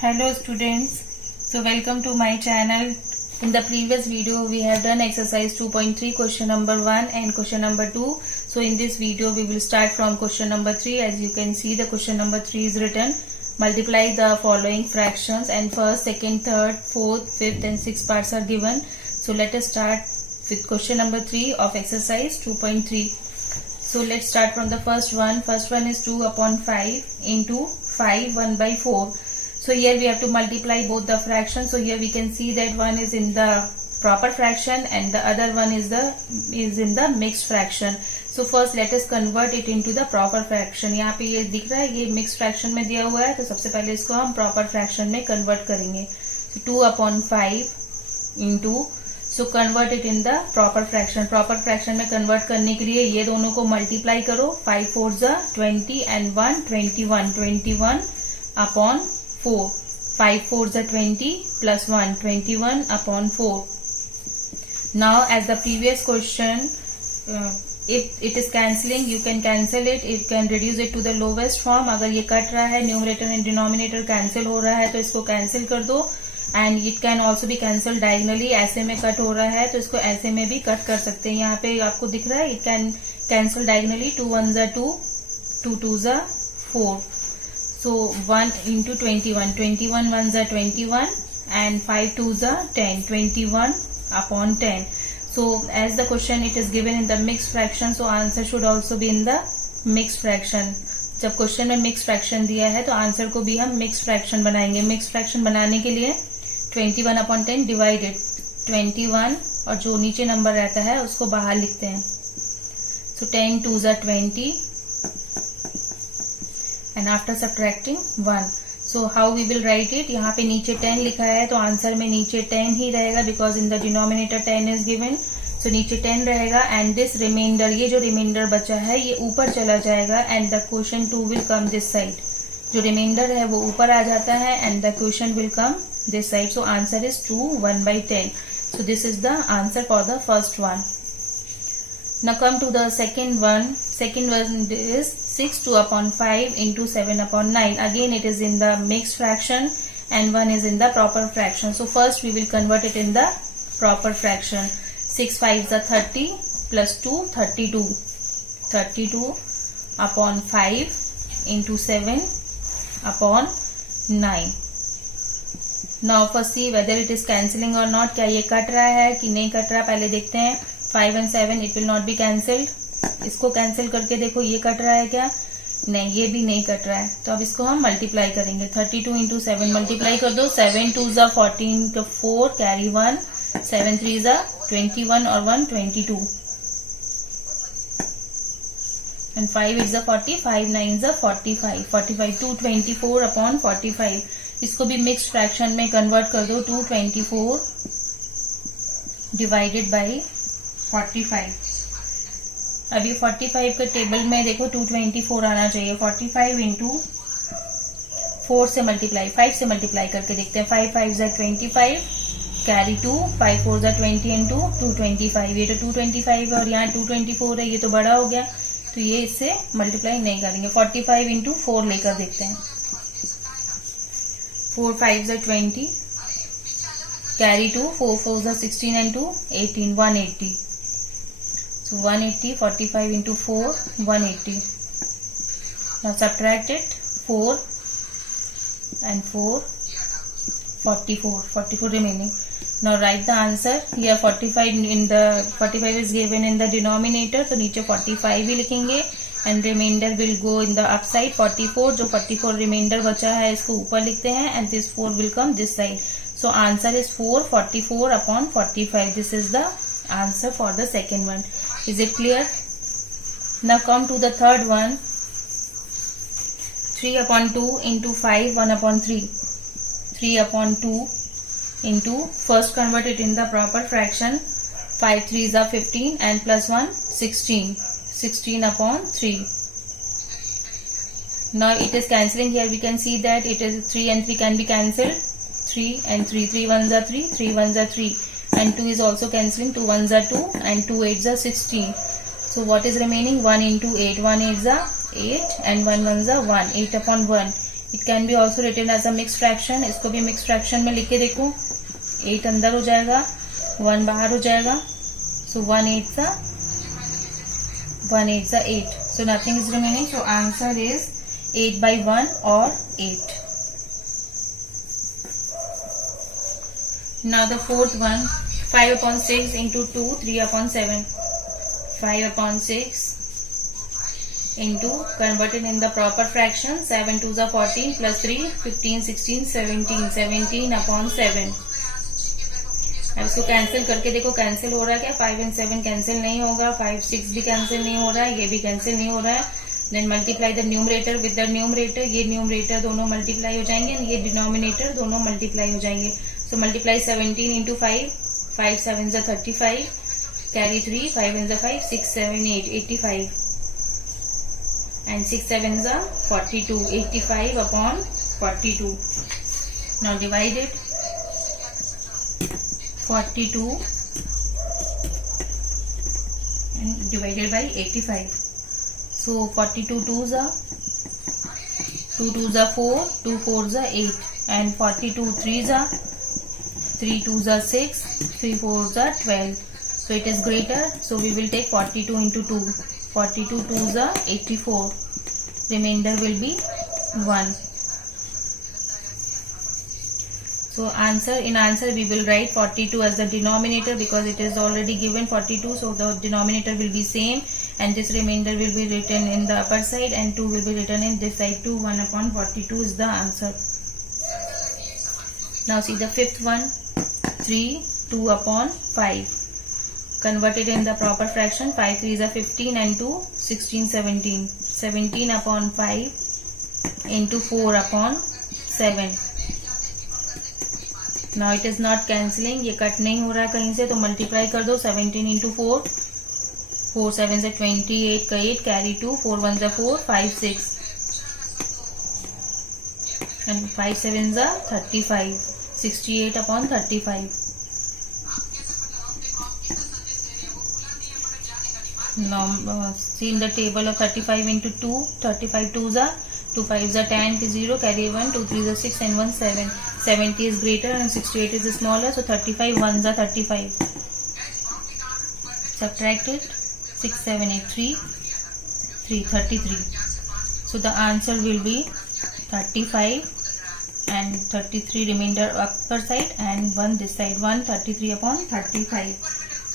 Hello students, so welcome to my channel. In the previous video we have done exercise 2.3 question number 1 and question number 2. So in this video we will start from question number 3. As you can see, the question number 3 is written, multiply the following fractions, and first, second, third, fourth, fifth and sixth parts are given. So let us start with question number 3 of exercise 2.3. So let's start from the first one. First one is 2 upon 5 into 5 1 by 4. So here we have to multiply both the fractions. So here we can see that one is in the proper fraction and the other one is in the mixed fraction. So first let us convert it into the proper fraction. यहाँ पे ये दिख रहा है, ये mixed fraction में दिया हुआ है, तो सबसे पहले इसको हम proper fraction में convert करेंगे. So 2 upon 5 into, so convert it in the proper fraction. Proper fraction में convert करने के लिए ये दोनों को multiply करो. 5 4s are 20 and 1 21. 21 upon 4. 5 4s are 20 plus 1 21 upon 4. Now as the previous question, if it is cancelling, you can cancel it. It can reduce it to the lowest form. अगर ये cut रहा है, numerator and denominator cancel हो रहा है, तो इसको cancel कर दो. And it can also be cancel diagonally. ऐसे में कट हो रहा है तो इसको ऐसे में भी कट कर सकते हैं. यहाँ पे आपको दिख रहा है, it can cancel diagonally. 2 1s are 2, 2 2s are 4. So 1 into 21. 21 1s are 21 and 5 2s are 10. 21 upon 10. So as the question it is given in the mixed fraction, so answer should also be in the mixed fraction. जब question में mix fraction दिया है तो answer को भी हम mix fraction बनाएंगे. Mix fraction बनाने के लिए 21 upon 10 डिवाइडेड 21 और जो नीचे नंबर रहता है उसको बाहर लिखते हैं. So 10 2s are 20 and after subtracting 1. So how we will write it? यहाँ पे नीचे 10 लिखा है तो आंसर में नीचे 10 ही रहेगा, because in the denominator 10 is given. So नीचे 10 रहेगा and this remainder, ये जो रिमाइंडर बचा है ये ऊपर चला जाएगा and the quotient 2 will come this side. जो रिमाइंडर है वो ऊपर आ जाता है and the quotient will come this side. So answer is 2 1 by 10. So this is the answer for the first one. Now come to the second one. Second one is 6 2 upon 5 into 7 upon 9. Again it is in the mixed fraction and one is in the proper fraction. So first we will convert it in the proper fraction. 6 5s are 30 plus 2 32. 32 upon 5 into 7 upon 9. Now first see whether it is cancelling or not. क्या ये cut रहा है कि नहीं cut रहा, पहले देखते हैं. 5 and 7 it will not be cancelled. इसको कैंसिल करके देखो ये कट रहा है क्या? नहीं, ये भी नहीं कट रहा है. तो अब इसको हम मल्टीप्लाई करेंगे. 32 into 7 मल्टीप्लाई कर दो. 7 2s are 14 to 4 carry 1. 7 3s are 21 और 1 22 and 5 8s are 40. 5 9s are 45. 45 224 upon 45. इसको भी मिक्स्ड फ्रैक्शन में कन्वर्ट कर दो. 224 डिवाइडेड बाई 45. अब ये 45 के टेबल में देखो 224 आना चाहिए. 45 इंटू 4 से मल्टीप्लाई, 5 से मल्टीप्लाई करके देखते हैं. 5 5s are 25 carry 2. 5 4s are 20 into 225. ये तो 225 है और यहाँ 224 है, ये तो बड़ा हो गया तो ये इससे मल्टीप्लाई नहीं करेंगे. 45 इंटू 4 लेकर देखते हैं. 4 5s are 20 carry 2. 4 4s are 16 and 2 18. 180. So 180. 45 into 4 180. Now subtract it. 4 and 4 44. 44 remaining. Now write the answer. Here 45 is given in the denominator, तो नीचे 45 ही लिखेंगे and remainder will go in the upside. 44 जो 44 remainder बचा है इसको ऊपर लिखते हैं and this 4 will come this side. So answer is 44 upon 45. This is the answer for the second one. Is it clear? Now come to the third one. 3 upon 2 into 5 1 upon 3. 3 upon 2 into, first convert it in the proper fraction. 5 3s are 15 and plus 1 16. 16 upon 3. Now it is cancelling. Here we can see that it is 3 and 3 can be cancelled. 3 and 3. 3 1s are 3. 3 1s are 3. And 2 is also cancelling. 2 1s are 2 and 2 8s are 16. So what is remaining? 1 into 8. 1 8s are 8 and 1 1s are 1. 8 upon 1. It can be also written as a mix fraction, इसको भी mix fraction में लिख के देखो। 8 अंदर हो जाएगा, 1 बाहर हो जाएगा, सो 1 8 सा 8, so nothing is remaining, so answer is 8/1 or 8. Now the fourth one, 5/6 into 2, 3/7. 5/6 into, converted in the proper fraction, 7 2s are 14 plus 3 15 16 17, 17/7. अब इसको कैंसिल करके देखो कैंसिल हो रहा है क्या? 5 and 7 कैंसिल नहीं होगा, 5 6 भी कैंसिल नहीं हो रहा है, ये भी कैंसिल नहीं हो रहा है। Then multiply the numerator with the numerator, ये न्यूमरेटर दोनों मल्टीप्लाई हो जाएंगे, ये डिनोमिनेटर दोनों मल्टीप्लाई हो जाएंगे। So multiply 17 into 5, 5 7s are 35, carry 3, 5 and 5, 6 7 8, 85, and 6 7s are 42, 85/42. Now divide it, 42 and divided by 85. So 42 2s are 4, 2 4s are 8, and 42 3s are 3 2s are 6, 3 4s are 12. So it is greater, so we will take 42 into 2. 42 2s are 84. Remainder will be 1. So in answer we will write 42 as the denominator because it is already given 42, so the denominator will be same, and this remainder will be written in the upper side and 2 will be written in this side too. 1/42 is the answer. Now see the fifth one, 3 2/5. Converted in the proper fraction, 5 3s are 15 and 2 16 17. 17/5 into 4/7. Now it is not cancelling, ये cut नहीं हो रहा है कहीं से, तो multiply कर दो। 17 into 4, 4 7s are 28 का 8, carry 2, 4 1s are 4, 5 6, and 5 7s are 35, 68/35. Now see in the table of 35 into 2, 35 2s are 2 5s are 10, 0, carry 1, 2 3s are 6 and 1 7. 70 is greater and 68 is smaller, so 35 1s are 35. Subtract it, 6 7 8 3 33. So the answer will be 35 and 33 remainder upper side and 1 this side, 133/35.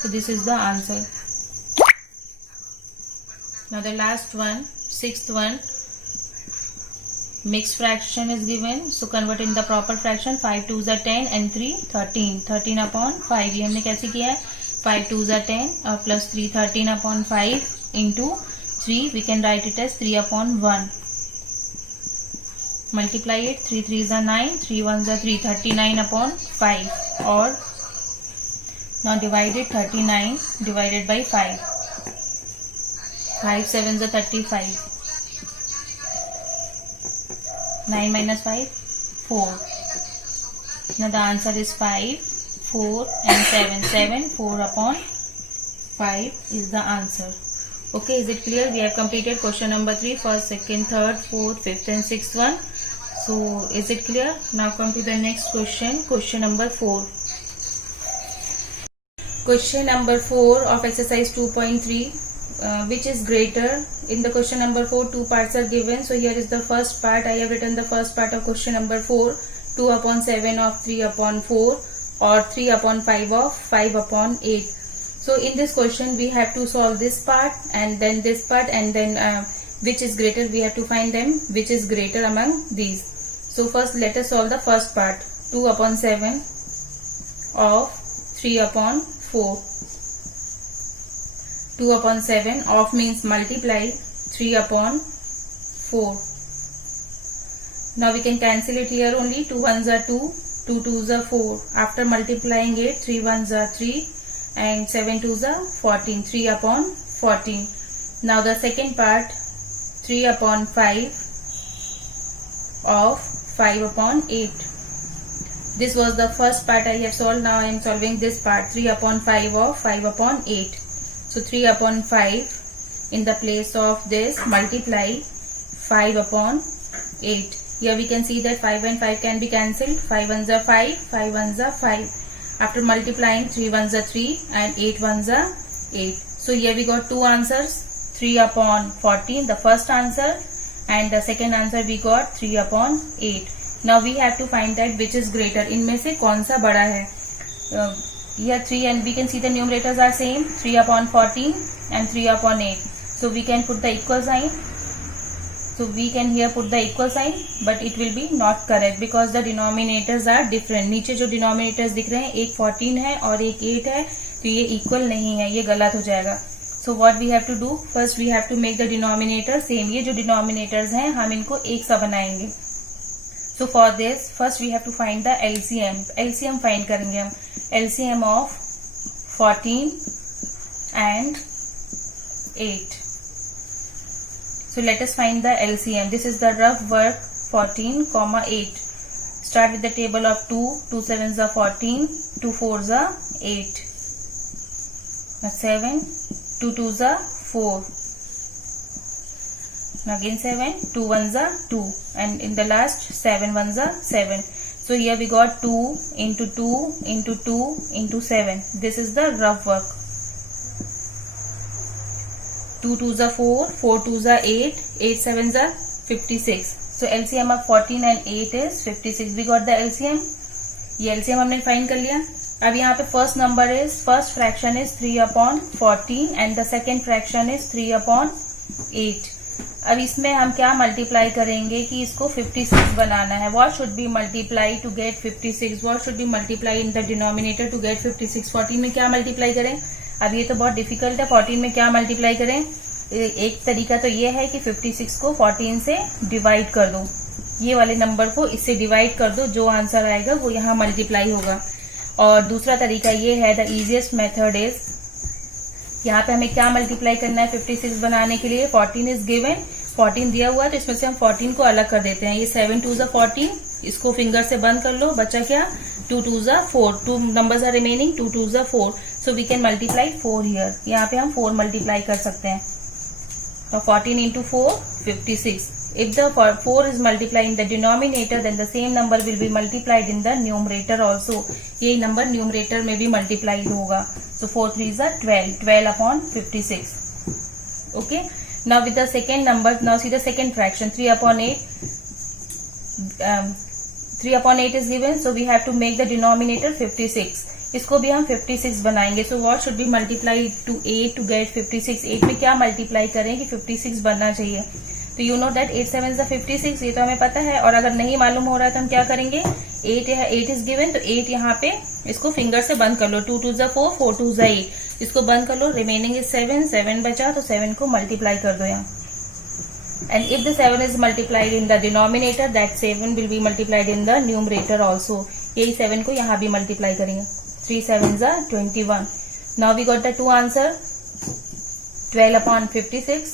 So this is the answer. Now the last one, sixth one, mixed fraction is given, so convert in the proper fraction, 5 2s are 10 and 3 13, 13/5. ये हमने कैसे किया है? 5 2s are 10 और plus 3 13/5 into 3, we can write it as 3/1. Multiply it, 3 3s are 9, 3 1s are 3, 39/5. Or now divide it, 39 divided by 5. 5 7s are 35. 9 minus 5, 4. Now the answer is 5, 4 and 7. 7, 4/5 is the answer. Okay, is it clear? We have completed question number 3, first, second, third, fourth, fifth and sixth one. So is it clear? Now come to the next question, question number 4. Question number 4 of exercise 2.3. Which is greater? In the question number 4, 2 parts are given. So here is the first part. I have written the first part of question number 4, 2/7 of 3/4 or 3/5 of 5/8. So in this question we have to solve this part and then this part, and then which is greater, we have to find them which is greater among these. So first let us solve the first part, 2/7 of 3/4. 2/7 of means multiply 3/4. Now we can cancel it here only. 2 1s are 2, 2 2s are 4. After multiplying it, 3 1s are 3 and 7 2s are 14. 3/14. Now the second part, 3/5 of 5/8. This was the first part I have solved. Now I am solving this part, 3/5 of 5/8. So 3/5 in the place of this, multiply 5/8. Here we can see that 5 and 5 can be cancelled. 5 ones are 5, 5 ones are 5. After multiplying, 3 ones are 3 and 8 ones are 8. So here we got two answers, 3 upon 14, the first answer, and the second answer we got 3 upon 8. Now we have to find that which is greater. इनमें से कौन सा बड़ा है? Here 3 and we can see the numerators are same, 3 upon 14 and 3 upon 8. So we can put the equal sign. So we can here put the equal sign, but it will be not correct because the denominators are different. नीचे जो denominators दिख रहे हैं, एक 14 है और एक 8 है, तो ये equal नहीं है, ये गलत हो जाएगा. So what we have to do? First we have to make the denominator same. ये जो denominators हैं, हम इनको एक सा बनाएंगे. So for this, first we have to find the LCM. LCM find करेंगे हम. LCM of 14 and 8. So let us find the LCM. This is the rough work 14, 8. Start with the table of 2. 2 sevens are 14. 2 fours are 8. Now 7. 2 twos are 4. Now again 7. 2 ones are 2. And in the last 7 ones are 7. So here we got 2 into 2 into 2 into 7. This is the rough work. 2 twos are 4, 4 twos are 8, 8 sevens are 56. So LCM of 14 and 8 is 56. We got the LCM. ये LCM हमने find कर लिया. अब यहाँ पे first fraction is 3 upon 14 and the second fraction is 3 upon 8. अब इसमें हम क्या मल्टीप्लाई करेंगे कि इसको 56 बनाना है. What should be multiply to get 56? What should be multiply in the denominator to get 56? 14 में क्या मल्टीप्लाई करें? अब ये तो बहुत डिफिकल्ट है. 14 में क्या मल्टीप्लाई करें? एक तरीका तो ये है कि 56 को 14 से डिवाइड कर दो. ये वाले नंबर को इससे डिवाइड कर दो, जो आंसर आएगा वो यहाँ मल्टीप्लाई होगा. और दूसरा तरीका ये है, द इजीएस्ट मेथड इज, यहाँ पे हमें क्या मल्टीप्लाई करना है 56 बनाने के लिए? 14 इज गिवन. 14 दिया हुआ है तो इसमें से हम 14 को अलग कर देते हैं. ये 7 2s are 14, इसको फिंगर से बंद कर लो. बचा क्या? 2 2s are 4. 2 numbers are remaining. 2 2s are 4. So we can multiply 4 here. यहाँ पे हम 4 मल्टीप्लाई कर सकते हैं. So 14 into 4, 56. If the 4 is multiplied in the denominator, then the same number will be multiplied in the numerator also. ये number numerator में भी multiplied होगा. So 4 3s are 12. 12 upon 56. Okay. Now with the second number, now see the second fraction, 3 upon 8. 3 upon 8 is given, so we have to make the denominator 56. इसको भी हम 56 बनाएंगे. So what should be multiplied to 8 to get 56? 8 में क्या multiply करें कि 56 बनना चाहिए? तो you know that 8 7s are 56, ये तो हमें पता है. और अगर नहीं मालूम हो रहा है तो हम क्या करेंगे? 8 is given, तो 8 यहाँ पे इसको फिंगर से बंद कर लो. 2 2s are 4, 4 2s are 8. इसको बंद कर लो. Remaining is 7. 7 बचा तो 7 को मल्टीप्लाई कर दो यहाँ. And if the 7 is multiplied in the denominator, that 7 will be multiplied in the numerator also. यही 7 को यहाँ भी मल्टीप्लाई करेंगे. 3 7s are 21. Now we got the two answer, 12 upon 56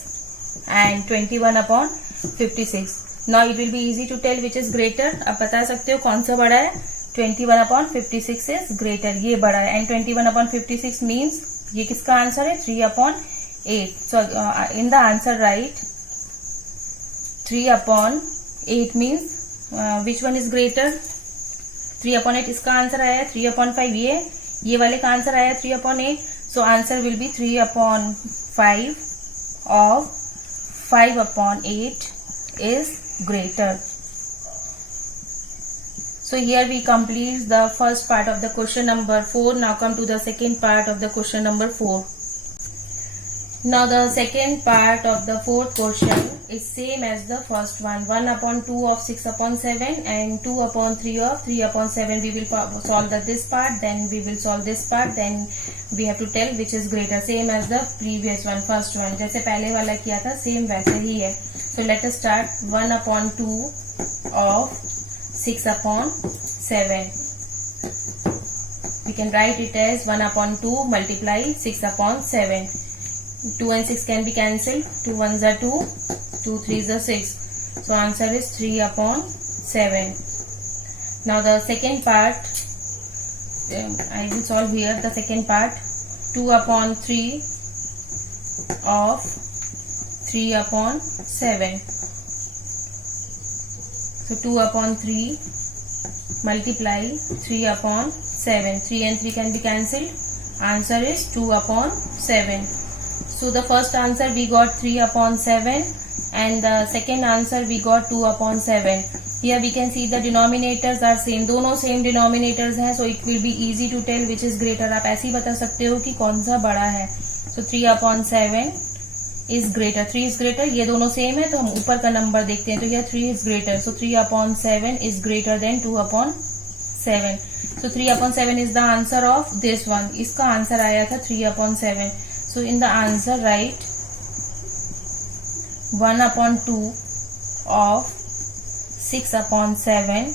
and 21 upon 56. Now it will be easy to tell which is greater. अब बता सकते हो कौन सा बड़ा है? 21 upon 56 is greater. ये बड़ा है. And 21 upon 56 means ये किसका आंसर है? 3 upon 8. So in the answer write 3 upon 8 means which one is greater? 3 upon 8 इसका आंसर आया है. 3 upon 5 ये वाले का आंसर आया 3 upon 8. So answer will be 3 upon 5 of 5 upon 8 is greater. So here we complete the first part of the question number 4. Now come to the second part of the question number 4. Now the second part of the fourth question is same as the first one. 1 upon 2 of 6 upon 7 and 2 upon 3 of 3 upon 7. We will solve this part, then we will solve this part, then we have to tell which is greater. Same as the previous one, first one. जैसे पहले वाला किया था same वैसे ही है. So let us start. 1 upon 2 of 6 upon 7. We can write it as 1 upon 2 multiply 6 upon 7. 2 and 6 can be cancelled. 2 1s are 2, 2 3s are 6. So answer is 3 upon 7. Now the second part, I will solve here the second part. 2 upon 3 of 3 upon 7. So 2 upon 3 multiply 3 upon 7. 3 and 3 can be cancelled. Answer is 2 upon 7. So the first answer we got 3 upon 7 and the second answer we got 2 upon 7. Here we can see the denominators are same. दोनों same denominators हैं, so it will be easy to tell which is greater. आप ऐसे ही बता सकते हो कि कौन सा बड़ा है. So 3 upon 7 is greater. 3 is greater. ये दोनों same है तो हम ऊपर का नंबर देखते हैं. तो यह 3 is greater. So 3 upon 7 is greater than 2 upon 7. So 3 upon 7 is the answer of this one. इसका आंसर आया था 3 upon 7. So in the answer write 1 upon 2 of 6 upon 7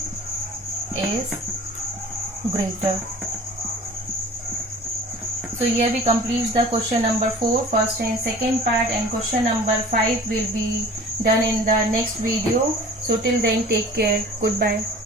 is greater. So here we complete the question number 4, first and second part, and question number 5 will be done in the next video. So till then, take care. Goodbye.